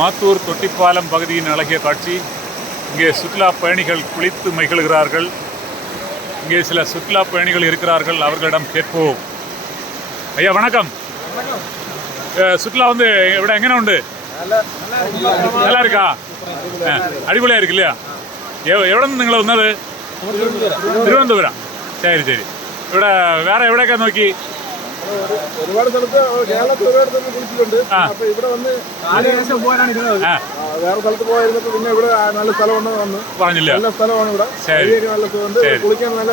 மாத்தூர் தொட்டிப்பாலம் பகுதியின் அழகிய காட்சி. இங்கே சுற்றுலா பயணிகள் குளித்து மகிழ்கிறார்கள். இங்கே சில சுற்றுலா பயணிகள் இருக்கிறார்கள், அவர்களிடம் கேட்போம். ஐயா வணக்கம். சுற்றுலா வந்து ഇവിടെ എങ്ങനെയുണ്ട്? நல்லா இருக்கா? അടിപൊളിയാ இருக்கு இல்லையா? എവിടെ നിന്ന് നിങ്ങൾ വന്നത്? തിരുവനന്തപുരം. ശരി ശരി. ഇവിടെ വേറെ എവിടെയൊക്കെ നോക്കി? ഒരുപാട് സ്ഥലത്ത് കേരളത്തിൽ ഒരുപാട് സ്ഥലത്ത് കുളിച്ചിട്ടുണ്ട്. അപ്പൊ ഇവിടെ വന്ന് വേറെ സ്ഥലത്ത് പോയിരുന്നപ്പോ പിന്നെ ഇവിടെ നല്ല സ്ഥലം വന്ന് പറഞ്ഞില്ല. നല്ല സ്ഥലമാണ് ഇവിടെ, നല്ല സുഖമുണ്ട്, കുളിക്കാൻ നല്ല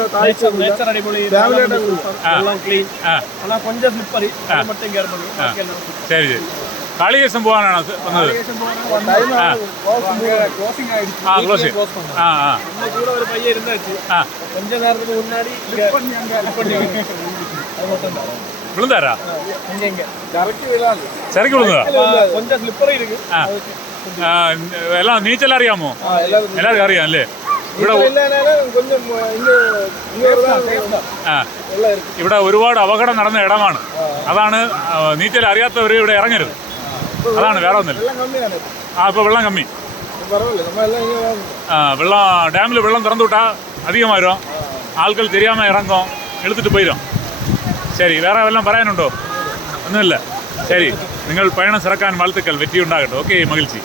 ശരി ശരി. കാളികേശം പോകാനാണ് വന്നത്. விழுந்தாரா? சரக்கு விழுந்தா? எல்லாம் நீச்சல் அறியாமோ? எல்லாருக்கும் அறியாம் അല്ലേ? ഇവിടെ ഒരുപാട് അപകടം നടന്ന ഇടമാണ്. അതാണ് നീച്ചൽ അറിയാത്തവർ ഇവിടെ ഇറങ്ങരുത്. അതാണ്, വേറെ ഒന്നുമില്ല. ഇപ്പൊ വെള്ളം കമ്മി. വെള്ളം ഡാമിൽ വെള്ളം തുറന്നു വിട്ടാൽ അധികമായിരും. ആൾക്കാർ தெரியாம ഇറങ്ങും, എടുത്തിട്ട് പോയിരും. ശരി, വേറെ വല്ലതും പറയാനുണ്ടോ? ഒന്നുമില്ല. ശരി, നിങ്ങൾ പയണം സിറക്കാൻ வாழ்த்துக்கள், വെറ്റിയുണ്ടാകട്ടെ. ഓക്കെ, മகிழ்ச்சி.